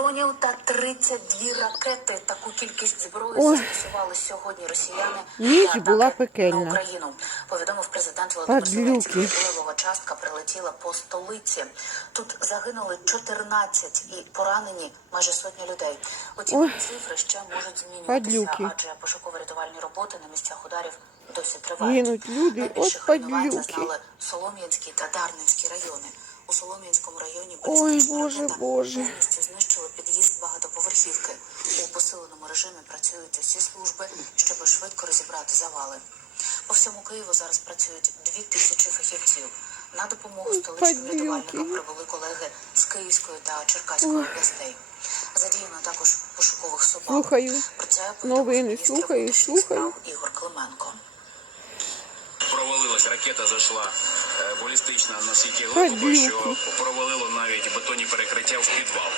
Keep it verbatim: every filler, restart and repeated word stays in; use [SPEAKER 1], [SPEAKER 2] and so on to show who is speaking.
[SPEAKER 1] дронів та тридцять дві ракети. Таку кількість зброї
[SPEAKER 2] Ой.
[SPEAKER 1] застосували сьогодні росіяни
[SPEAKER 2] Ніч
[SPEAKER 1] для
[SPEAKER 2] була
[SPEAKER 1] атаки
[SPEAKER 2] пекельна.
[SPEAKER 1] на Україну. Повідомив президент Володимир
[SPEAKER 2] Падлюки.
[SPEAKER 1] Зеленський. Левова частка прилетіла по столиці. Тут загинули чотирнадцять і поранені майже сотні людей. Утім,
[SPEAKER 2] Ой.
[SPEAKER 1] цифри ще можуть змінюватися,
[SPEAKER 2] Падлюки.
[SPEAKER 1] адже пошуково-рятувальні роботи на місцях ударів досі тривають.
[SPEAKER 2] Гинуть люди,
[SPEAKER 1] Найбільших
[SPEAKER 2] от
[SPEAKER 1] руйнувань
[SPEAKER 2] падлюки.
[SPEAKER 1] зазнали Солом'янський та Дарницький райони. У Солом'янському районі
[SPEAKER 2] Ой,
[SPEAKER 1] балістична
[SPEAKER 2] Боже,
[SPEAKER 1] ракета
[SPEAKER 2] Боже.
[SPEAKER 1] повністю знищила під'їзд багатоповерхівки. У посиленому режимі працюють усі служби, щоб швидко розібрати завали. По всьому Києву зараз працюють дві тисячі фахівців. На допомогу столичним
[SPEAKER 2] падлюки.
[SPEAKER 1] рятувальникам прибули колеги з Київської та Черкаської областей. Задіяно також пошукових собак.
[SPEAKER 2] Слухаю.
[SPEAKER 1] Про це повідомив
[SPEAKER 2] Новини
[SPEAKER 1] міністр
[SPEAKER 2] слухаю,
[SPEAKER 1] внутрішніх
[SPEAKER 2] слухаю.
[SPEAKER 1] справ Ігор Клименко.
[SPEAKER 3] Провалилась ракета, зайшла е, балістична настільки глибоко,
[SPEAKER 2] Падлюки.
[SPEAKER 3] що провалило навіть бетонні перекриття в підвал.